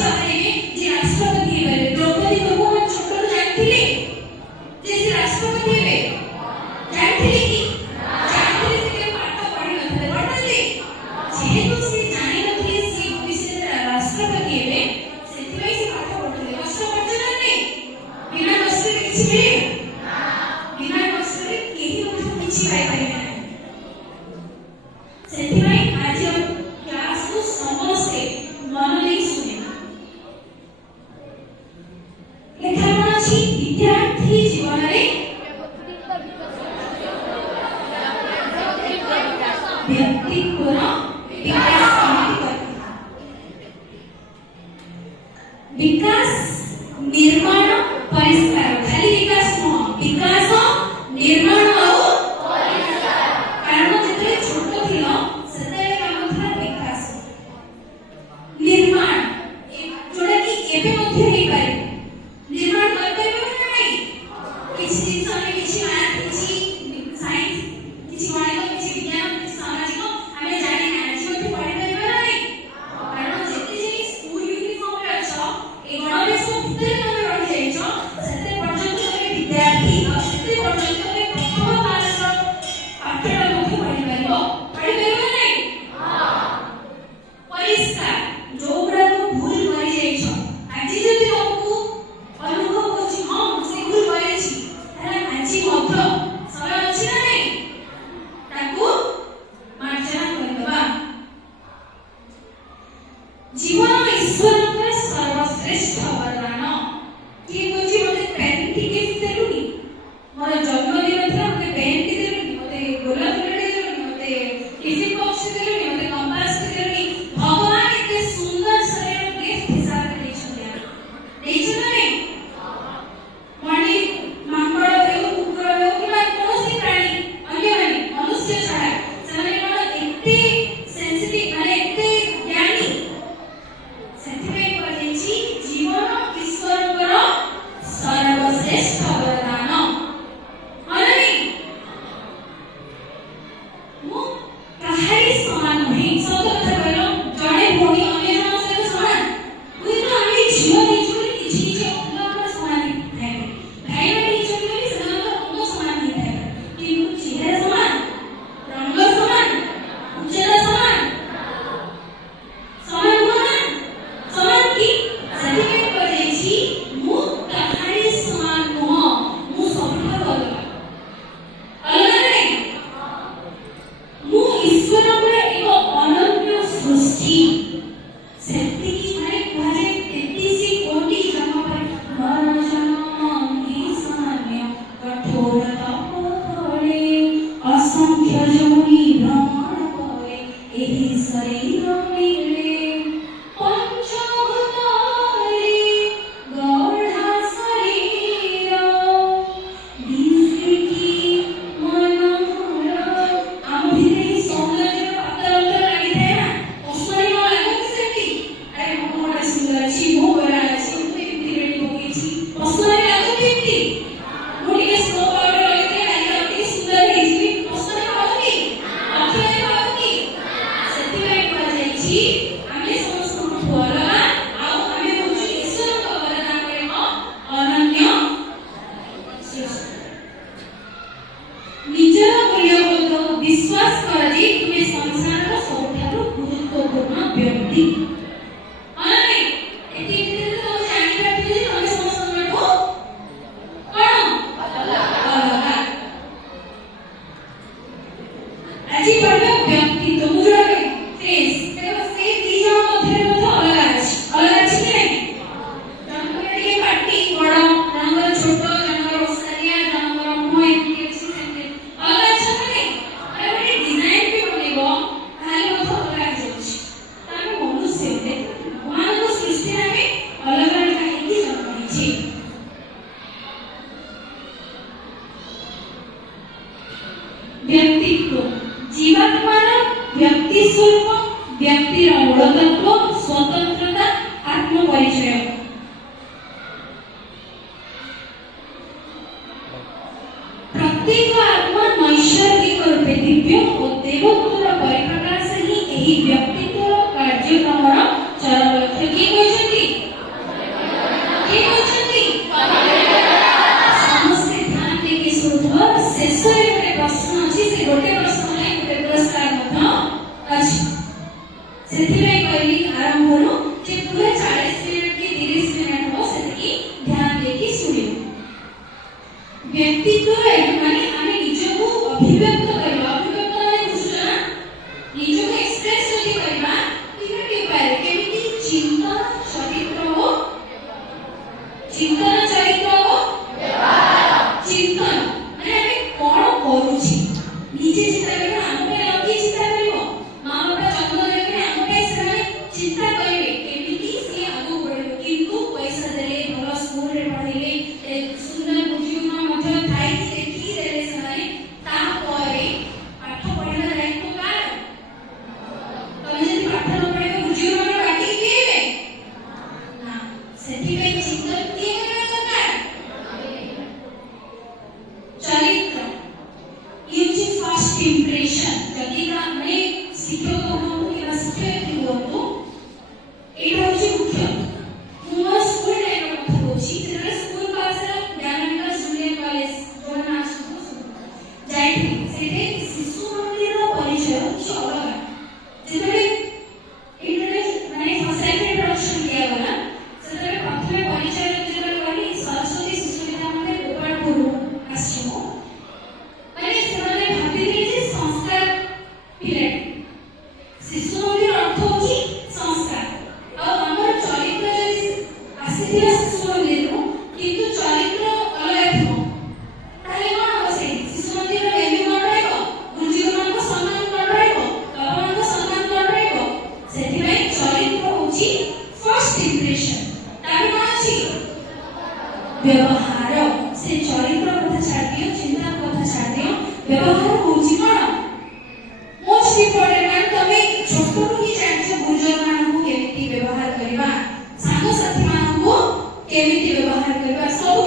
ବାହାରିବେ ଯେ ରାଷ୍ଟ୍ରପତି ହେବେ। ଦ୍ରୌପଦୀ ମୁର୍ମୁ ଛୋଟରୁ ଜାଣିଥିଲେ ଯେ ସେ ରାଷ୍ଟ୍ରପତି ହେବେ? ଜାଣିଥିଲେ କି? ଜାଣିଥିଲେ, ସେ କେବେ ପାଠ ପଢି ନଥିଲେ। ପଢିଥିଲେ? ଯେହେତୁ ସେ ଜାଣିନଥିଲେ ସେ ଭବିଷ୍ୟତରେ ରାଷ୍ଟ୍ରପତି ହେବେ, ସେଥିପାଇଁ ସେ ପାଠ ପଢୁଥିଲେ। କଷ୍ଟ କରୁଥିଲେ ନା ନାହିଁ? ବିନା କଷ୍ଟରେ କିଛି ମିଳେ? ବିନା କଷ୍ଟରେ କେହି ମଧ୍ୟ କିଛି ପାଇପାରିବେ ନାହିଁ। ସେଥିପାଇଁ ଆଜି କ୍ଲାସକୁ ସମସ୍ତେ ମନ ଦେଇ ଶୁଣିବେ। ଲେଖା କ'ଣ ଅଛି? ବିଦ୍ୟାର୍ଥୀ ଜୀବନରେ ବ୍ୟକ୍ତିତ୍ୱର ବିକାଶ କେମିତି କରିଥାଏ? ବିକାଶ, ନିର୍ମାଣ, ପରିଷ୍କାର। ଖାଲି ବିକାଶ ନୁହଁ, ବିକାଶ, ନିର୍ମାଣ ଆଉ ପରିଷ୍କାର। କାରଣ ଯେତେବେଳେ ଛୋଟ ଥିଲ ସେତେବେଳେ କାମ ଥିଲା ବିକାଶ, ନିର୍ମାଣ, ଯୋଉଟା କି ଏବେ ମଧ୍ୟ ହେଇପାରେ। ନିର୍ମାଣ କରିପାରିବ ନା ନାହିଁ? କିଛି ଜିନିଷ ଆମେ କିଛି ମ୍ୟାଥ, କିଛି ସାଇନ୍ସ, କିଛି ଗଣିତ, କିଛି ବିଜ୍ଞାନ, କିଛି ସାମାଜିକ ଆମେ ଜାଣିନା, ଆଜି ମଧ୍ୟ ପଢିପାରିବା ନା ନାହିଁ? କାରଣ ଯେତେ ଯାଇ ସ୍କୁଲ ୟୁନିଫର୍ମରେ ଅଛ, ଏ ଗଣବେଶ ଭିତରେ ତମେ ରହିଯାଇଛ, ସେତେ ପର୍ଯ୍ୟନ୍ତ ତମେ ବିଦ୍ୟାର୍ଥୀ, ଆଉ ସେତେ ପର୍ଯ୍ୟନ୍ତ ତମେ ପ୍ରଥମ କ୍ଲାସର ପାଠଟା ମଧ୍ୟ ପଢିପାରିବ। ପଢିପାରିବ ନା ନାହିଁ? ପରିଷ୍କାର, ଯୋଉଗୁଡାକ ଭୁଲ କରିଯାଇଛ, ଆଜି ଯଦି ତମକୁ ଅନୁଭବ କରୁଛି ହଁ ମୁଁ ସେ ଭୁଲ କରିଛି, ତାହେଲେ ଆଜି ମଧ୍ୟ ସମୟ ଅଛି ନା ନାହିଁ ତାକୁ ମାର୍ଜନା କରିଦେବା। ଜୀବନ ଈଶ୍ୱରଙ୍କର ସର୍ବଶ୍ରେଷ୍ଠ ବରଦାନ। କିଏ କହୁଛି ମୋତେ ପେନ୍ଟି ଗିଫ୍ଟ ଦେଲୁନି? ମୋର ଜନ୍ମଦିନ ଥିଲା, ମୋତେ ପେନ୍ଟି ଦେଲୁନି, ମୋତେ ଗୋଲାପ ଫୁଲଟେ ଦେଲୁନି, ମୋତେ ଟିଫିନ୍ ବକ୍ସ ଦେଲୁନି, ମୋତେ କମ୍ପାସ ଦେଲୁନି? ଭଗବାନ ଏତେ ସୁନ୍ଦର ଶରୀର ଗିଫ୍ଟ ହିସାବରେ ଦେଇଛନ୍ତି। ଦେଇଛନ୍ତି ନା ନାହିଁ? ମଣି, ମାଙ୍କଡ ହେଉ, କୁକୁର ହେଉ କିମ୍ବା କୌଣସି ପ୍ରାଣୀ, ଅନ୍ୟମାନେ ମନୁଷ୍ୟ ଛଡା, ସେମାନେ କ'ଣ ଏତେ ସେନ୍ସିଟିଭ, ମାନେ ଏତେ ଜ୍ଞାନୀ? ସେଥିପାଇଁ କୁହାଯାଇଛି ଜୀବନ ଈଶ୍ୱରଙ୍କର ସର୍ବଶ୍ରେଷ୍ଠ ବରଦାନ। ହଁ ନା ନାହିଁ? ମୁଁ କାହାରି ସମାନ ନୁହେଁ। ସତ କଥା କହିଲ, ଜଣେ ଭଉଣୀ ଅନ୍ୟ ଜଣଙ୍କ ସହିତ ସମାନ? ହୁଏତ ଆମେ ଝିଅ ହେଇଛୁ ବୋଲି କିଛି କିଛି ଅଙ୍ଗର ସମାନ ହେଇଥାଏ, ଭାଇମାନେ ହେଇଛନ୍ତି ବୋଲି ସେମାନଙ୍କର ଅଙ୍ଗ ସମାନ ହେଇଥାଏ, କିନ୍ତୁ ଚେହେରା ସମାନ, ରଙ୍ଗ ସମାନ, ଉଚ୍ଚତା ସମାନ, ସମାନ ନୁହଁ ନା? ସମାନ କି? ସେଥିପାଇଁ କୁହାଯାଇଛି ମୁଁ କାହାରି ସମାନ ନୁହଁ, ମୁଁ ସବୁଠାରୁ ଅଲଗା। ଅଲଗା ନା ନାହିଁ? ମୁଁ ଈଶ୍ୱରଙ୍କର ଏକ ଅନନ୍ୟ ସୃଷ୍ଟି। ସେତିକି ମାନେ କୁହାଯାଏ 33 କୋଟି ଜନ୍ମ ପରେ ମୋର ଜନ୍ମ ନିଃସନ୍ୟ କଠୋର ତପ ଫଳେ, ଅସଂଖ୍ୟ ଯୋନି ଭ୍ରମଣ ପରେ ଏହି ଶରୀର ମିଳେ। ପଞ୍ଚଭୂତରେ ଗଢ଼ା ଶରୀର, ଦିଶେ କି ମନୋହର। ଆମ ଭିତରେ ଏହି ସୌନ୍ଦର୍ଯ୍ୟର ପାତର ଅନ୍ତର ଲାଗିଥାଏ ନା? ପଶୁମାନେ କ'ଣ ଲାଗନ୍ତି ସେମିତି? ଆରେ ମୁଁ ଗୋଟେ ସୁନ୍ଦର ଅଛି, ମୁଁ ଗୋରା ଅଛି, ମୁଁ ଏମିତି ରେଡି ପକେଇଛି। ପଶୁମାନେ ଲାଗନ୍ତି ଏମିତି? ମୁଁ ଟିକେ ସ୍ଲୋ ପାଉଡର ଲଗେଇଦେଲେ କାଲି ଆଉ ଟିକେ ସୁନ୍ଦର ହେଇଯିବି। ପଶୁମାନେ ଭାବନ୍ତି? ପକ୍ଷୀମାନେ ଭାବନ୍ତି? ସେଥିପାଇଁ କୁହାଯାଇଛି ଆମେ ସମସ୍ତଙ୍କଠୁ ଅଲଗା, ଆଉ ଆମେ ହଉଛୁ ଈଶ୍ୱରଙ୍କ ବରଦାନର ଏକ ଅନନ୍ୟ ସୃଷ୍ଟି। ନିଜର ମୂଲ୍ୟବୋଧ ବିଶ୍ୱାସ କର ଯେ ତୁମେ ସଂସାରର ସବୁଠାରୁ ଗୁରୁତ୍ୱପୂର୍ଣ୍ଣ ବ୍ୟକ୍ତି। ହଁ ନା ନାହିଁ? ଏତିକି ଭିତରେ ତମେ ଜାଣିପାରିଥିବ ଯେ ତମେ ସମସ୍ତଙ୍କଠୁ କ'ଣ ଅଲଗା। ଆଜି ପଢିବା ବ୍ୟକ୍ତିତ୍ୱ, ମୁଁ ଯୋଉଟା କହିଲି ଫେସ୍, ଦେଖ ସେ ଦି ଜଣ ମଧ୍ୟରେ ମଧ୍ୟ ଅଲଗା ଅଛି। ଅଲଗା ଅଛି କି ନାହିଁ? ଜଣଙ୍କର ଟିକେ ପାଟି ବଡ, ଜଣଙ୍କର ଛୋଟ, ଜଣଙ୍କର ଓସାରିଆ, ଜଣଙ୍କର ମୁହଁ ଏମିତି ଅଛି, ସେମିତି ଅଲଗା ଅଛି ନା ନାହିଁ? ଆରେ ଗୋଟେ ଡିଜାଇନ ବି ବନେଇବ ତାହେଲେ ମଧ୍ୟ ଅଲଗା ହେଇଯାଉଛି। ତ ଆମେ ମନୁଷ୍ୟ, ଭଗବାନଙ୍କ ସୃଷ୍ଟିରେ ଆମେ ଅଲଗା ଅଲଗା ହେଇକି ଜନ୍ମ ହେଇଛେ। ବ୍ୟକ୍ତିତ୍ୱ, ଜୀବାତ୍ମାର ବ୍ୟକ୍ତି ସ୍ୱରୂପ, ବ୍ୟକ୍ତିର ମୂଳତତ୍ତ୍ୱ, ସ୍ୱତନ୍ତ୍ରତା, ଆତ୍ମପରିଚୟ। ପ୍ରତ୍ୟେକ ଆତ୍ମା ନୈସର୍ଗିକ ରୂପେ ଦିବ୍ୟ ଓ ଦେବତ୍ୱର ପରିପ୍ରକାଶ ହିଁ ଏହି ବ୍ୟକ୍ତିତ୍ୱର କାର୍ଯ୍ୟକ୍ରମର ଚରମ ଲକ୍ଷ୍ୟ। କିଏ କହିଛନ୍ତି? ସେଥିପାଇଁ ଚିନ୍ତା କିଏ କରିବା ଦରକାର? ଚରିତ୍ର ଇଉଛି ଫାର୍ଷ୍ଟ ଇମ୍ପ୍ରେସନ। ଯଦି ଆମେ ଶିକ୍ଷକ ହୁଅନ୍ତୁ କିମ୍ବା ଶିକ୍ଷୟିତ୍ରୀ ହୁଅନ୍ତୁ, ଏଇଟା ହେଉଛି ମୁଖ୍ୟ। ମୁଁ ମୋ ସ୍କୁଲ ଟାଇମର କଥା କହୁଛି, ଯେତେବେଳେ ସ୍କୁଲ ପାସରେ ଜ୍ଞାନାନନ୍ଦ ଜୁନିୟର କଲେଜ ଯୋଉମାନେ ଆସୁଛନ୍ତି ଯାଇଥିଲି, ସେଇଠି ଶିଶୁ ମନ୍ଦିରର ପରିଚୟ କିଛି ଅଲଗା। ଯେତେବେଳେ ଇଣ୍ଟରନେଟ ମାନେ ଫାଷ୍ଟ ଇଣ୍ଟ୍ରୋଡକ୍ସନ ଦିଆଗଲା, ସେତେବେଳେ ପ୍ରଥମେ ପରିଚୟ ଯେତେବେଳେ କଲି ସରସ୍ୱତୀ ଶିଶୁ ବିଦ୍ୟା ମନ୍ଦିର ଗୋପାଳପୁରରୁ ଆସିଛି ମୁଁ, ମାନେ ସେମାନେ ଭାବିଥିଲେ ଯେ ସଂସ୍କାର ପିଲାଟି। ଶିଶୁ ମନ୍ଦିର ଅର୍ଥ ହେଉଛି ସଂସ୍କାର। ଆଉ ଆମର ଚରିତ୍ର ଯଦି ଆସିଥିଲା ଶିଶୁ ମନ୍ଦିରରୁ କିନ୍ତୁ ଚରିତ୍ର ଅଲଗା ଥିବ, ତାହେଲେ କ'ଣ ହବ? ସେଇ ଶିଶୁ ମନ୍ଦିରର ଭ୍ୟାଲ୍ୟୁ କ'ଣ ରହିବ? ଗୁରୁଜୀମାନଙ୍କ ସମ୍ମାନ କ'ଣ ରହିବ? ବାବାମାନଙ୍କ ସମ୍ମାନ କ'ଣ ରହିବ? ସେଥିପାଇଁ ଚରିତ୍ର ହେଉଛି ଫାର୍ଷ୍ଟ ଇମ୍ପ୍ରେସନ। ତାପରେ କ'ଣ ଅଛି? ବ୍ୟବହାର। ସେ ଚରିତ୍ର କଥା ଛାଡ଼ିଦିଅ, ଚିନ୍ତା କଥା ଛାଡ଼ିଦିଅ, ବ୍ୟବହାର ହେଉଛି କ'ଣ ମୋଷ୍ଟ ଇମ୍ପୋର୍ଟାଣ୍ଟ। ତମେ ଛୋଟରୁ ହିଁ ଜାଣିଛ ଗୁରୁଜନମାନଙ୍କୁ କେମିତି ବ୍ୟବହାର କରିବା, ସାଙ୍ଗସାଥି ମାନଙ୍କୁ କେମିତି ବ୍ୟବହାର କରିବା, ସବୁ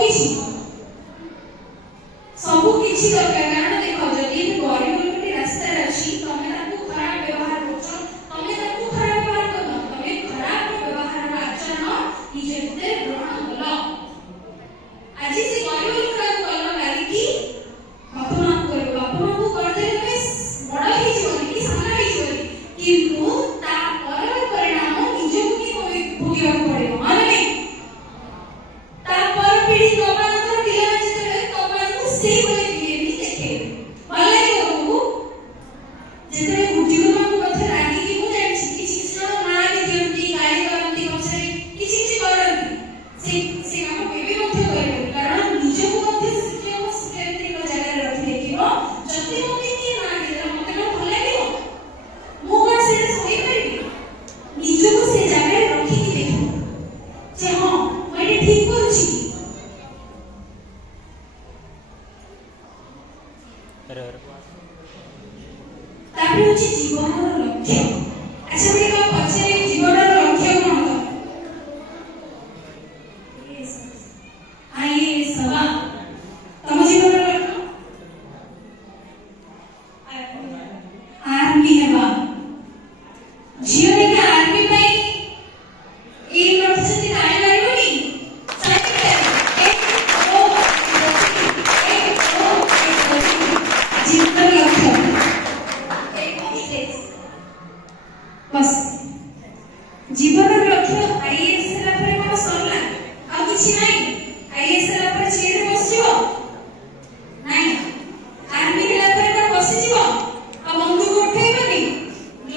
କିଛି ଦରକାର। କାରଣ ଦେଖ, ଯଦି ଗରିବ ଲୋକଟି ରାସ୍ତାରେ ଅଛି, ତମେ ତାକୁ ଖରାପ ବ୍ୟବହାର କରୁଛ, ତମେ ତାକୁ ଖରାପ ବ୍ୟବହାର କରୁନ, ତମେ ଖରାପ ବ୍ୟବହାର ଆଚରଣ ନିଜ ଭିତରେ ଗ୍ରହଣ କଲ। ଆଜି ସେ ଗରିବ ଲୋକଟାକୁ କଲ କାଲିକି ବାପା ମାଙ୍କୁ କରିବ, ବାପା ମାଙ୍କୁ କରିଦେଲେ ତମେ ବଡ ହେଇଯିବନି କି ସାନ ହେଇଯିବନି, କିନ୍ତୁ ତା ପରର ପରିଣାମ ନିଜକୁ ହିଁ ଭୋଗିବାକୁ ପଡିବ। ମାନେ ନାହିଁ ତା ପର ପିଢି ତମମାନଙ୍କର ପିଲାମାନେ ଯେତେବେଳେ ତମମାନଙ୍କୁ ସେଇଭଳି ବିହେଭିଂ ଦେଖେଇବେ, ଭଲ ଲାଗିବ ତମକୁ? ଯେତେବେଳେ ଗୁରୁଜୀମାନଙ୍କୁ ମଧ୍ୟ ରାଗିକି, ମୁଁ ଜାଣିଛି କିଛି ଜଣ ନାଁ ବି ଦିଅନ୍ତି, ଗାଳି କରନ୍ତି, ପଛରେ କିଛି କରନ୍ତି, ସେ କାମ କେବେ ମଧ୍ୟ କରିବେନି। କାରଣ ନିଜକୁ ମଧ୍ୟ ଶିକ୍ଷକ ଶିକ୍ଷୟିତ୍ରୀଙ୍କ ଜାଗାରେ ରଖି ଦେଖିବ, ଯଦି ମୋତେ କିଏ ନାଁ ଦେଲା ମୋତେ କ'ଣ ଭଲ ଲାଗିବ? ମୁଁ କ'ଣ ସେଇଟା ସହିପାରିବି? ନିଜକୁ ସେ ଜାଗାରେ ରଖିକି ଦେଖିବ ଯେ ହଁ ମୁଁ ଏଇଟା ଠିକ କରୁଛି। ତାପରେ ହେଉଛି ଜୀବନର ଲକ୍ଷ୍ୟ। ଆଚ୍ଛା ମୁଁ ଟିକେ ପଚାରେ, ଜୀବନର ଲକ୍ଷ୍ୟ କ'ଣ? ଆଇଏଏସ୍ ହବା। ତମ ଜୀବନର ଲକ୍ଷ୍ୟ? ଆର୍ମି ହେବା। ଝିଅ ଦେଖିଆ ଆର୍ମି ପାଇଁ ଏଇ ରଖିଛନ୍ତି, ତାଳି ମାରିବନି? ଜୀବନର ଲକ୍ଷ୍ୟ ବସ୍। ଜୀବନର ଲକ୍ଷ୍ୟ ଆଇଏଏସ୍ ହେଲା ପରେ କ'ଣ ସରିଲା? ଆଉ କିଛି ନାହିଁ? ଆଇଏଏସ୍ ହେଲା ପରେ ଚେୟାରରେ ବସିଯିବ? ନାଇଁ। ଆର୍ମି ହେଲା ପରେ କ'ଣ ବସିଯିବ? ଆଉ ବନ୍ଧୁକ ଉଠେଇବନି,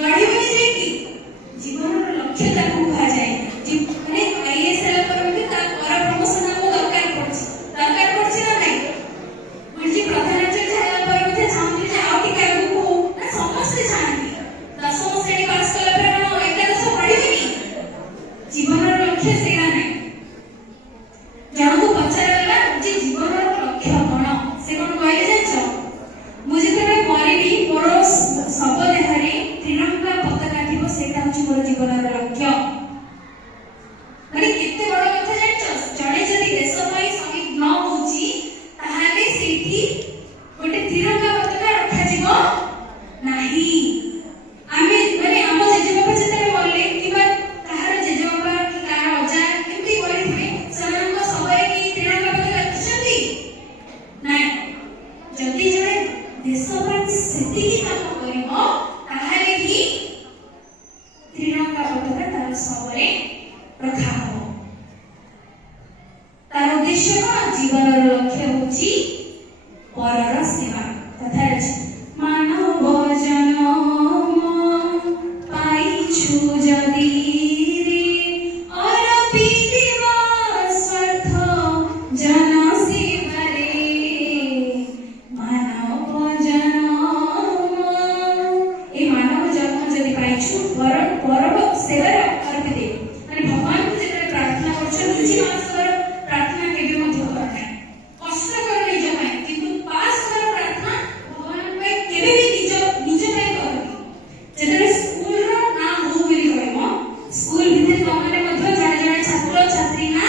ଲଢ଼ିବନି ଯାଇକି? ଜୀବନର ଲକ୍ଷ୍ୟ ତାକୁ କୁହାଯାଏ। ମାନେ ଆଇଏଏସ୍ ହେଲା ପରେ ମଧ୍ୟ ତା ପର ପ୍ରମୋସନ ଆମକୁ ଦରକାର ପଡୁଛି ନା ନାହିଁ? ଗୁରୁଜୀ ପ୍ରଧାନାଚାର୍ଯ୍ୟ ହେଲା ପରେ ମଧ୍ୟ ଚାହୁଁଥିଲେ ଯେ ଆଉ ଟିକେ ଆଗକୁ ହଉ, ନା ସମସ୍ତେ ଚାହାନ୍ତି। ଦଶମ ଶ୍ରେଣୀ ପାସ୍ କଲା ପରେ କ'ଣ ଏକାଦଶ ପଢିବେନି? ଜୀବନର ଲକ୍ଷ୍ୟ ସେଇଟା ନାହିଁ। ଜଣକୁ ପଚରାଗଲା ଯେ ଜୀବନର ଲକ୍ଷ୍ୟ କ'ଣ, ସେ କ'ଣ କହିଲେ ଜାଣିଛ? ମୁଁ ଯେତେବେଳେ ମରିବି ମୋର ଶବ ଦେହରେ ତ୍ରିରଙ୍ଗା ପତାକା ଥିବ, ସେଇଟା ହେଉଛି ମୋର ଜୀବନର ଲକ୍ଷ୍ୟ। ମାନେ କେତେ ବଡ କଥା ଜାଣିଛ? ଜଣେ ଯଦି ଦେଶ ପାଇଁ ଶହୀଦ ନ ହଉଛି, ତାହେଲେ ସେଇଠି ଗୋଟେ ତ୍ରିରଙ୍ଗା ପତାକା ରଖାଯିବ ନାହିଁ। ଆମେ ମାନେ ଆମ ଜେଜେବାପା ଯେତେବେଳେ ମରିଲେ, କିମ୍ବା କାହାର ଜେଜେବାପା କି କାହାର ଅଜା ଏମିତି କରିଥିବେ, ସେମାନଙ୍କ ଶବରେ କି ତ୍ରିରଙ୍ଗା ପତାକା ରଖିଛନ୍ତି? ନାଇଁ। ଯଦି ଜଣେ ଦେଶ ପାଇଁ ସେତିକି କାମ କରିବ, ତାହେଲେ ହିଁ ତ୍ରିରଙ୍ଗା ପତାକା ତାର ଶବରେ ରଖାହବ। ତାର ଉଦ୍ଦେଶ୍ୟ କ'ଣ? ଜୀବନର ଲକ୍ଷ୍ୟ ହେଉଛି ପରର ସେବା। କଥାରେ ଅଛି, ମାନବ ଜନ୍ମ ପାଇଛୁ ଯଦି ରେ ଅରପି ଦେବା ସ୍ୱାର୍ଥ ଜନ ସେବାରେ। ମାନବ ଜନ୍ମ, এই ମାନବ ଜନ୍ମ ଯଦି ପାଇଛୁ, ପରର ସେବାରେ ଅର୍ପି ଦେ। ମାନେ ଭଗବାନଙ୍କୁ ଯେତେବେଳେ ପ୍ରାର୍ଥନା କରୁଛ, ନିଜ ମାନଙ୍କର ପ୍ରାର୍ଥନା କେବେ ମଧ୍ୟ କର ନାହିଁ। କଷ୍ଟ କର ନିଜ ପାଇଁ, କିନ୍ତୁ ପାସ୍ କର ପ୍ରାର୍ଥନା ଭଗବାନଙ୍କ ପାଇଁ କେବେ ବି ନିଜ ପାଇଁ କରନି। ଯେତେବେଳେ ସ୍କୁଲର ନାଁ ହଉ ବୋଲି କହିବ, ସ୍କୁଲ ଭିତରେ ତମମାନେ ମଧ୍ୟ ଜଣେ ଜଣେ ଛାତ୍ର ଛାତ୍ରୀ ନା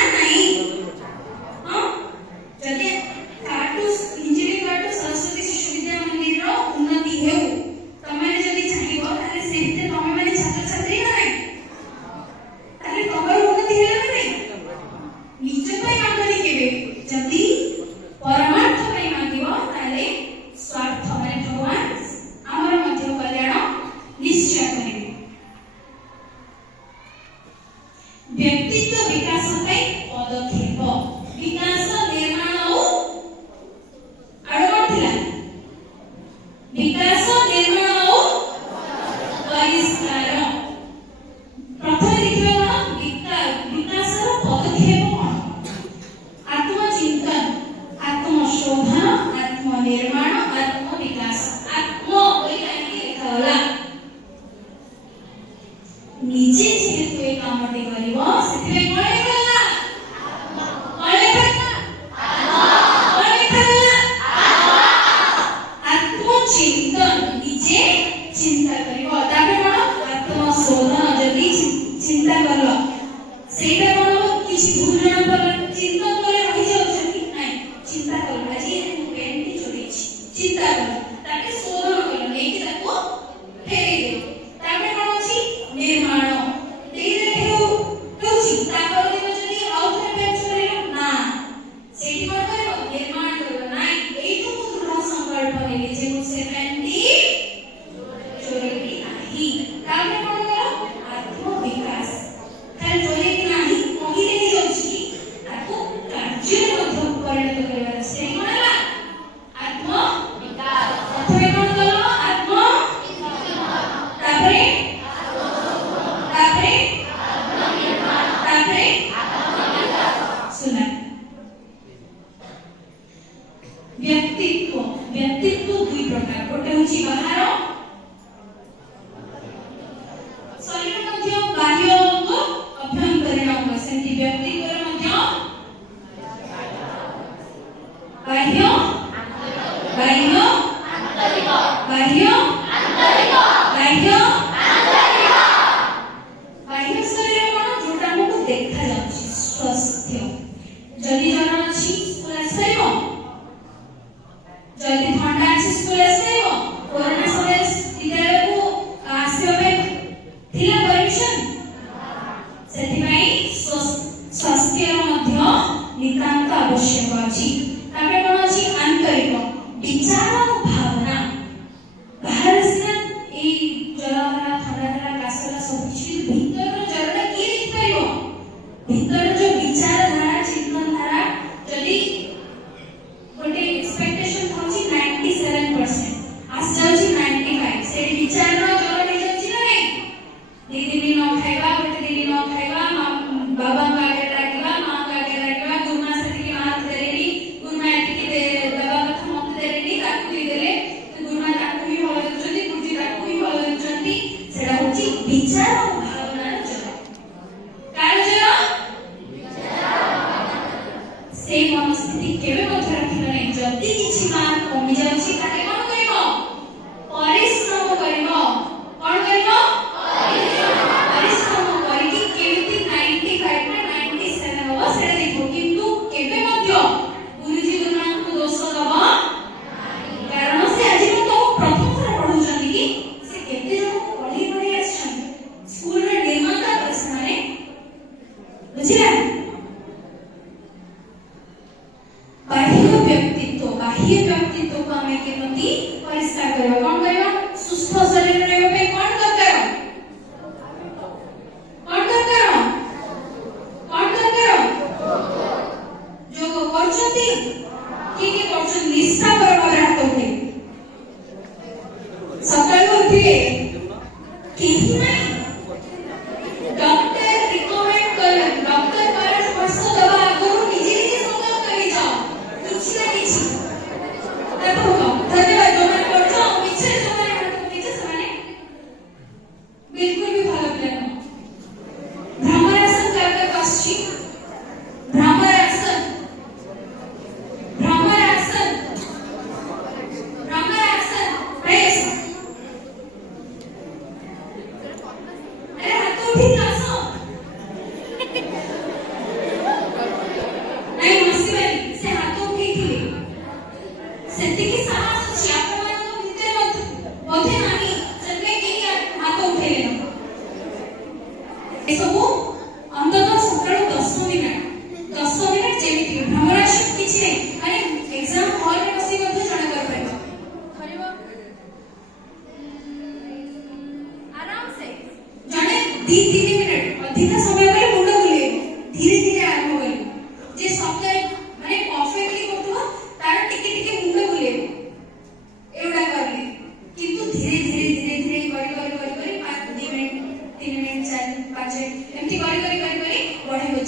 ବ୍ୟକ୍ତିତ୍ୱ ବିକାଶ ପାଇଁ ପଦକ୍ଷେପ ବିକାଶ ନିର୍ମାଣ ଆଉ କଣ ଥିଲା ବିକାଶ ନିର୍ମାଣ ଆଉ ପରିଷ୍କାର ପ୍ରଥମେ ଦେଖିବା କଣ ବିକାଶର ପଦକ୍ଷେପ କଣ आत्मचिंतन आत्मशोधन आत्मनिर्माण आत्मविकास आत्म लिखाला निजे जेहेतु ए कामटी करिवो सेथिबे कोन लिखाला आत्मचिंतन निजे चिंता करिवो ताके कोन आत्मशोधन जदी चिंता करलो सेटा कोन किछि भूल जण पर चिंतन करे रहि जाउछथि नै चिंता कर आज ये पेंटी चोरी चिंता कर ताके शोधन कर नै कि ताको फेरे दे ताके कोन अछि निर्माण देई दे हेउ चिंता कर दे जदी आउथरे पेंच करे ना सेठी कोन करे निर्माण कर नै एठु दृढ़ संकल्प नेली जे से पेंटी चोरी नाही ताके कोन करो आत्म विकास खाली चोरी नाही कहि देई जाउछि ताको कार्य मध्य परिणत करबार से कोन हला आत्म विकास प्रथमे कोन करो आत्म तापरे सुना व्यक्तित्व दुई प्रकार गोटे होची बाहर शरीर मध्य बाह्य अंग अभ्यंतरीण अंग सेंति व्यक्तित्व मध्य बाह्य आंतरिक बाह्य शरीर कोन जोटा हमको देखा जाउछि स्वास्थ्य जदी जन अछि स्कूल आइबो जदी ठंडा अछि स्कूल आइबो कोरोना समय विद्यालय को आसीबे थिला परमिशन सेति भाई स्वास्थ्य मध्य नितांत आवश्यक अछि ताके कोन अछि आंतरिक विचार और भावना बाहर से ए जरा ठंडा कासला सब किछि भीतर जरना की दिख पाइबो भीतर जो विचार धारा चिंतन धारा जदी गोटे एक्सपेक्टेशन होछि 97% आस जाउछि 95 से विचार रो जरा हे जाउछि नै दीदी दिन न खाइबा गोटे दिन न खाइबा बाबा का आगे डाकिबा मां का आगे डाकिबा गुरुमा सेति के हाथ देरेनी गुरुमा एति दे बाबा कथा मत देरेनी ताकु दी देले गुरुमा ताकु भी भलो जति गुरुजी ताकु भी भलो जति सेडा होछि विचार और भावना जरा कार जरा से मनस्थिति केबे मध्य रखिबा नै जति किछि मान कमी जाउछि ताके कोन करिवो परिश्रम करिवो कोन करिवो परिश्रम करिकि केमिति 95 ना 97 हो सेडा देखो किंतु केबे मध्य गुरुजी गुरुमा को दोष दबा कारण से आज तो प्रथम थर पढुछन्ती कि से केते जण पढी पढी आछन स्कूल रे निर्माता प्रश्न रे बुझिला बाह्य व्यक्तित्व को हमें केमती परिष्कार करबो कोन करबो सुस्थ शरीर रहबे पे कोन दरकार जो करछती की करछन निष्ठा करबो रात उठे सकाळ उठिले केही नाही डॉक्टर रिकमेंड कर डॉक्टर परामर्श दबा आगु निजे निजे संकल्प करि जाओ कुछ ना किछि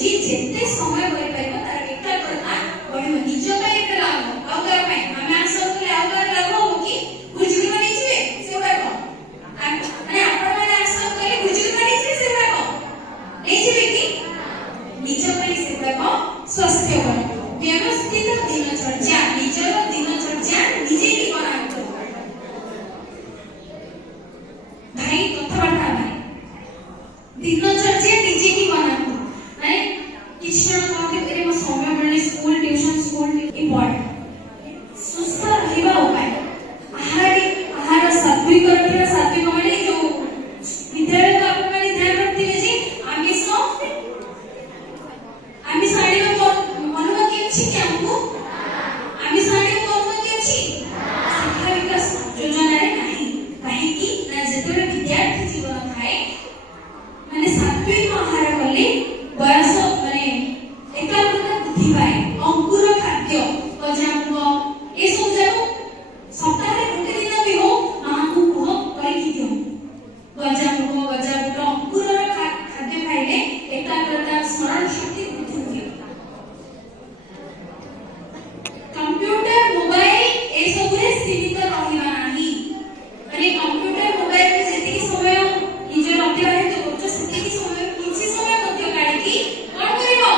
जी जेते समय होई परिबो तार एकाग्रता बढ़िबो निज पे एक लाभ आउ कर पे हम आंसर करे आउ कर लाभ हो कि बुझी बनी छिवे सेउडा को माने आपण माने आंसर करे बुझी बनी छिवे सेउडा को नहीं छिवे कि निज पे सेउडा को स्वास्थ्य बन व्यवस्थित दिनचर्या निजर दिनचर्या निजे ही बनातो भाई कथाबार्ता भाई दिनचर्या निजे ही बनातो माने किछ न कहते करे मो समय मिलने स्कूल ट्यूशन इम्पोर्टेंट सुस्थ रहबा उपाय आहार सात्विक रखिबा सात्विक माने जो विद्यालय को आपण माने ध्यान रखथिबे जे आमिष आणी अनुमति अछि कि हमको आमिष आणी अनुमति अछि शिक्षा विकास योजना रे नाही काहे कि ना जेतरे विद्यार्थी जीवन थाए माने सात्विक आहार कले बयस माने एकाग्रता बुद्धि पाए अंकुर खाद्य गजामुग ए सब जाको सप्ताह रे गोटे दिन भी हो मांकु कुह करि दियो गजामुग गजाबुट अंकुर खाद्य खाइले एकाग्रता स्मरण शक्ति वृद्धि हुए कंप्यूटर मोबाइल ए सब रे सीमित रहिबा नाही माने कंप्यूटर मोबाइल रे जेतिकी समय निजर अतिबाहित करछ सेतिकी समय किछि समय मध्य काढी कि कोन करिवो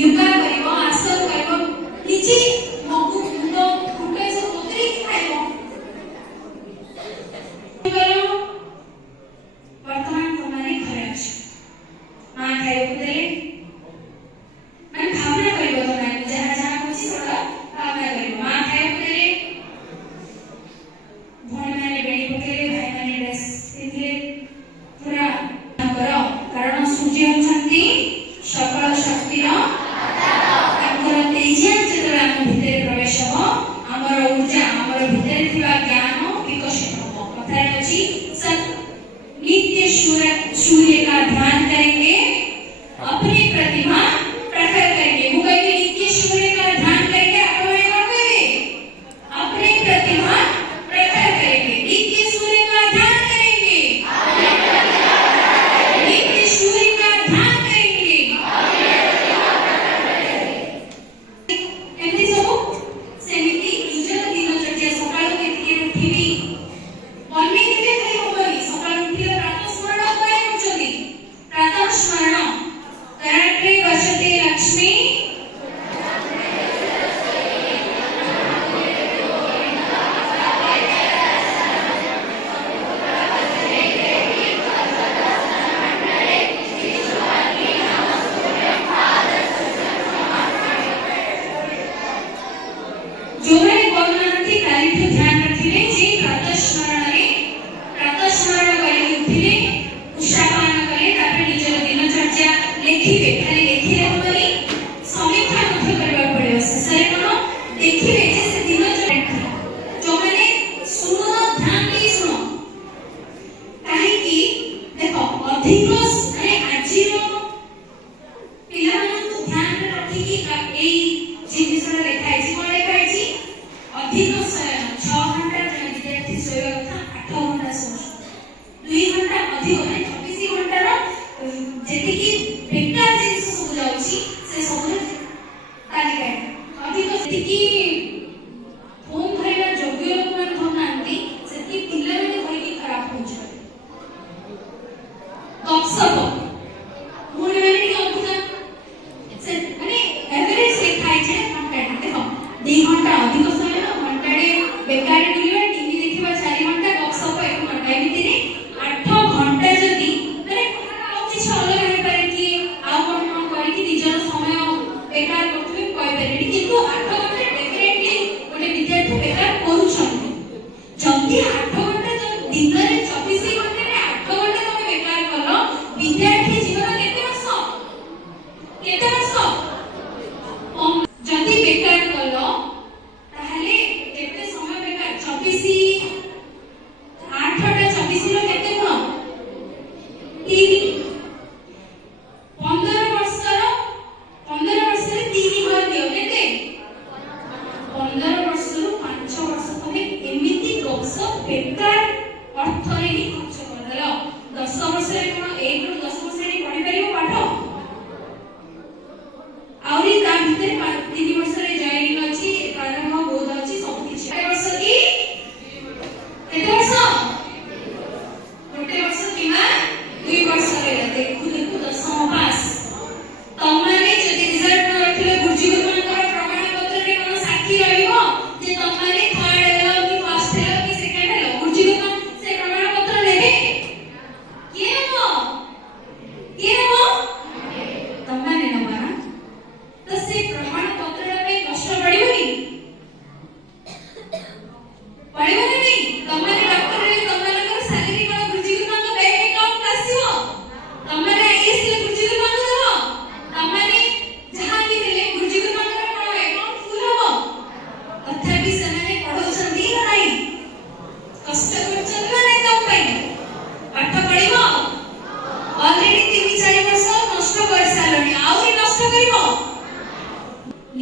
योगा करिवो आसन करिवो निजे मगु मुंड फुटे सब तोतरी खाइवो वर्तमान तुम्हारे घर अछि मां खाइबो देले माने भावना करिवो तुम्हारे जहाँ जहाँ कुछि सडा भावना करिवो मां खाइबो देले भणी माने बेणी पकेले भाई माने ड्रेस पिंधिले पूरा करो कारण सूर्य हछंती सकल शक्तिर तांकर तेजिया जेतरा हम भितरे प्रवेश हो हमर ऊर्जा हमर भितरे थिबा ज्ञान विकसित हो कथा अछि सत नित्य सूर्य का ध्यान करेंगे अपनी प्रतिभा प्रखर करेंगे मुझे नित्य सूर्य का ध्यान करेंगे अपने अपनी प्रतिभा प्रखर करेंगे नित्य सूर्य का ध्यान करेंगे नित्य सूर्य का ध्यान करेंगे एमती सब सेमिति निजर दिनचर्या सकाळ केतिके उठिबी मन्ने केते खाली होबनी सकाळ उठिले प्रातः स्मरण उपाय होचदी प्रातः स्मरण करात्रे वसते लक्ष्मी जोरे बोलनांती कालिठु ध्यान रखिले जे प्रातः स्मरण करी उठिले उषापान कले तापर निजर दिनचर्या लेखिबे खाली लेखिले होबनी समीक्षा मध्य करबा पड़ियो शेषरे कोन देखिबे जे से दिनचर्या जो माने सुनो ध्यान दे सुनो काहे कि देखो अधिक माने आजिरो पिला मानकु ध्यान रखि कि एई जिनिसरा लेखाइ छी कोन लेखाइ छी अधिक 6 घंटा जन विद्यार्थी सोया था 8 घंटा सोच 2 घंटा अधिक माने 24 घंटा रो जेति कि बेकार जिनिस सब जाउची से सब तालिका अधिक जेति कि फोन धरिबा योग्य लोक मान धरनांती सेति पिल्ला माने होई खराब हो जाय गपसप मुनि माने कि अधिक से माने एवरेज लिखाइ छै घंटा देखो 2 घंटा अधिक समय घंटाडे बेकार बुलिबा टीवी देखिबा 4 घंटा गपसप 1 घंटा एमितिरे 8 घंटा जदी माने आउ किछ अलग हे पारे कि आउ कोन करि कि निजर समय बेकार करथबे कहि पारे किंतु 8 घंटा डेफिनेटली गोटे विद्यार्थी बेकार करूछन जल्दी 8 घंटा जो दिन रे 24 घंटा रे 8 घंटा तमे बेकार कलो विद्यार्थी जीवन केते वर्ष जदी बेकार कलो ताहले केते समय बेकार 24 8 टा 24 रो केते गुण 3 15 वर्ष रे 3 घर दियो केते 15 वर्ष रो 5 वर्ष तमे एमिति गपसप बेकार अर्थ रे ही खर्च कर देलो 10 वर्ष रे कोन 1 रो 10 वर्ष रे पढि परियो पाठ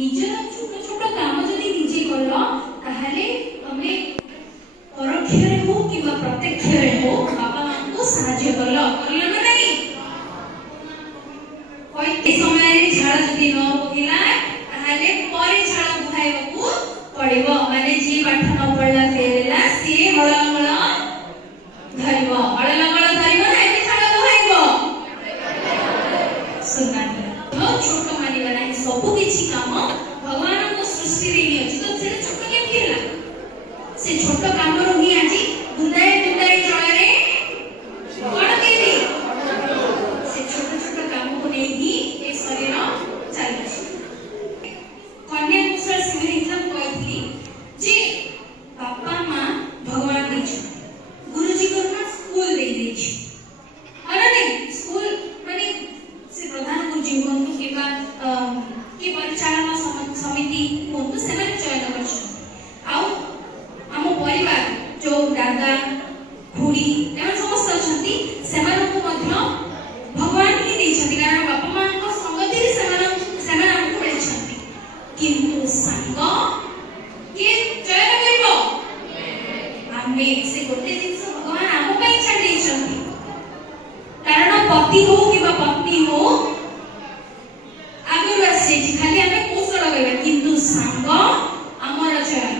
ନିଜର ଛୋଟ ଛୋଟ କାମ ଯଦି ନିଜେ କଲ ତାହେଲେ ତମେ ପରୋକ୍ଷରେ ହଉ କିମ୍ବା ପ୍ରତ୍ୟକ୍ଷରେ ହଉ ବାପା ମାଙ୍କୁ ସାହାଯ୍ୟ କଲ ନା ନାହିଁ? ଏ ସମୟରେ ଝାଳ ଯଦି ନ ବୋହିଲା ତାହେଲେ ପରେ ଝାଳ ବୁହାଇବାକୁ ପଡ଼ିବ। ମାନେ ଯିଏ ପାଠ ନ ପଢିଲା ଫେରିଲା ସିଏ ହଳ ଲଙ୍ଗଳ ଧରିବ। ହଳ ଲଙ୍ଗଳ ଧରିବ ନା ଏବେ ଝାଳ ବୁହାଇବ? ଛୋଟ ମାନିବା ନାହିଁ। ସବୁ କିଛି କାମ ଭଗବାନଙ୍କ ସୃଷ୍ଟିରେ ହିଁ ଅଛି। ତ ସେଟା ଛୋଟ କେମିତି ହେଲା? ସେ ଛୋଟ କାମରୁ ହିଁ ଆଜି ବୁନ୍ଦାଏ ବୁନ୍ଦାଏ ଜଳରେ କଣ କେମିତି ସେ ଛୋଟ ଛୋଟ କାମକୁ ନେଇ ହିଁ ଏ ଶରୀର ଚାଲୁଛି। କନ୍ୟା କୌଶଳ ଶିବିର ମୁଁ କହିଥିଲି ଯେ ବାପା ମା ଭଗବାନ ଦେଇଛନ୍ତି, ଗୁରୁଜୀ କର୍ମା ସ୍କୁଲ ଦେଇଛି। ସ୍କୁଲ ମାନେ ସେ ପ୍ରଧାନ ଗୁରୁଜୀ ହୁଅନ୍ତୁ କିମ୍ବା କି ପରିଚାଳନା ସମିତି ହୁଅନ୍ତୁ, ସେମାନେ ଚୟନ କରିଛନ୍ତି। ଆଉ ଆମ ପରିବାର ଯୋଉ ଦାଦା ଖୁଡି ଏମାନେ ସମସ୍ତେ ଅଛନ୍ତି, ସେମାନଙ୍କୁ ମଧ୍ୟ ଭଗବାନ ହିଁ ଦେଇଛନ୍ତି। କାରଣ ବାପା ମାଙ୍କ ସଙ୍ଗତିରେ ସେମାନେ ଆମକୁ ମିଳିଛନ୍ତି। କିନ୍ତୁ ସାଙ୍ଗ କିଏ ଚୟନ କରିବ? ଆମେ। ସେ ଗୋଟେ ଜିନିଷ ଭଗବାନ ଆମ ପାଇଁ ଛାଡ଼ି ଦେଇଛନ୍ତି। କାରଣ ପତି ହଉ କିମ୍ବା ପତ୍ନୀ ହଉ ଆଗରୁ ଆସିଯାଇଛି, ଖାଲି ଆମେ କୌଶଳ କରିବା। କିନ୍ତୁ ସାଙ୍ଗ ଆମର ଚୟନ।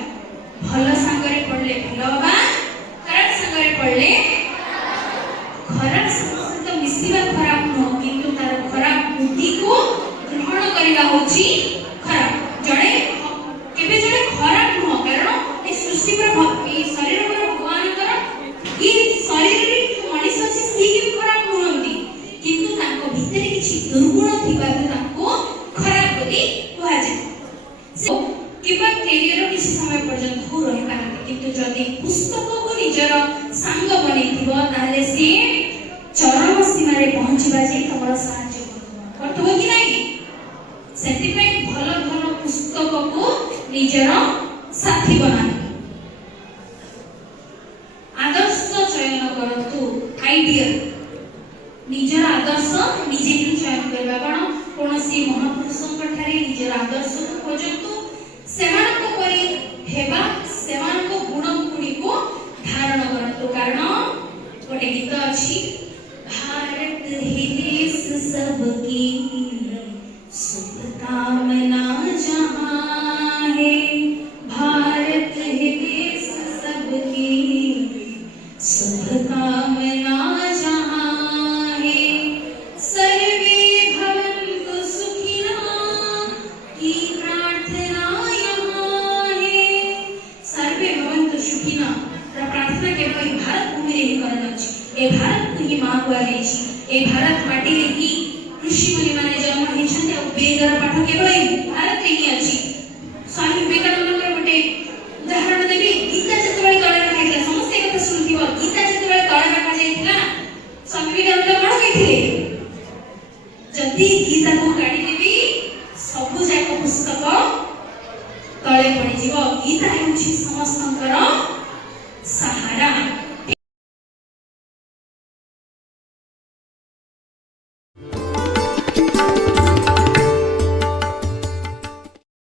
ଭଲ ସାଙ୍ଗରେ ପଡିଲେ ଭଲ ହବା, ଖରାପ ସାଙ୍ଗରେ ପଡିଲେ ଖରାପ ସାଙ୍ଗ ସହିତ ମିଶିବା ଖରାପ ନୁହଁ, କିନ୍ତୁ ତାର ଖରାପ ବୁଦ୍ଧିକୁ ଗ୍ରହଣ କରିବା ହଉଛି ଖରାପ। ଜଣେ ଖରାପ ନୁହଁ, କାରଣ ଏ ସୃଷ୍ଟି ପୁରା ଏ ଶରୀର ପୁରା ଭଗବାନଙ୍କର। ଏ ଶରୀରରେ ଯୋଉ ମଣିଷ ଅଛି ସିଏ କେବେ ଖରାପ ନୁହନ୍ତି, କିନ୍ତୁ ତାଙ୍କ ଭିତରେ କିଛି ଦୁର୍ଗୁଣ ଥିବାରୁ ତାଙ୍କୁ ଖରାପ ବୋଲି କୁହାଯାଏ। କିମ୍ବା କ୍ୟାରିୟର କିଛି ସମୟ ପର୍ଯ୍ୟନ୍ତ ହଉ ରହିପାରନ୍ତି, କିନ୍ତୁ ଯଦି ପୁସ୍ତକକୁ ନିଜର ସାଙ୍ଗ ବନେଇଥିବ ତାହେଲେ ସିଏ ଚରମ ସୀମାରେ ପହଞ୍ଚିବା ଯାଇ ତମର ସାହାଯ୍ୟ କରୁଥିବ କି ନାହିଁ? ସେଥିପାଇଁ ଭଲ ଭଲ ପୁସ୍ତକକୁ ନିଜର ସାଥୀ ବନାନ୍ତୁ। ଆଦର୍ଶ ଚୟନ କରନ୍ତୁ। ଆଇଡିଆଲ ନିଜର ଆଦର୍ଶ ନିଜେ ହିଁ ଚୟନ କରିବା। କଣ କୌଣସି ମହାପୁରୁଷଙ୍କ ଠାରେ ନିଜର ଆଦର୍ଶକୁ ଖୋଜନ୍ତୁ, ସେମାନଙ୍କ ପରି ହେବା, ସେମାନଙ୍କ ଗୁଣ ଗୁଡ଼ିକୁ ଧାରଣ କରନ୍ତୁ। କାରଣ ଗୋଟେ ଗୀତ ଅଛି, भारत ही देश सबकी शुभकामना जहां है, भारत ही देश सबकी शुभकामना जहां है, सर्वे भवन्तु सुखिनः की प्रार्थना यहाँ है। सर्वे भवन्तु सुखिनः प्रार्थना केवल भारत भूमि रे कराଯାଉଛି। ए भारत ही मां कुआଯାଇଛି। ए भारत माटी रे ही ऋषि मुनि माने जन्म ହେଇଛନ୍ତି। ଆଉ ବେଦର ପାଠ କେବଳ ଭାରତ ରେ ହିଁ ଅଛି। ସ୍ୱାମୀ ବିବେକାନନ୍ଦଙ୍କର ଗୋଟେ ଉଦାହରଣ ଦେବି। ଗୀତା ଯେତେବେଳେ ତଳେ ରଖାଯାଇଥିଲା, ସମସ୍ତେ କଥା ଶୁଣିଥିବ, ଗୀତା ଯେତେବେଳେ ତଳେ ରଖାଯାଇଥିଲା ସ୍ୱାମୀ ବିବେକାନନ୍ଦ କଣ କହିଥିଲେ? ଯଦି ଗୀତାକୁ କାଢିଦେବି ସବୁ ଯାକ ପୁସ୍ତକ ତଳେ ପଡିଯିବ। ଗୀତା ହେଉଛି ସମସ୍ତଙ୍କର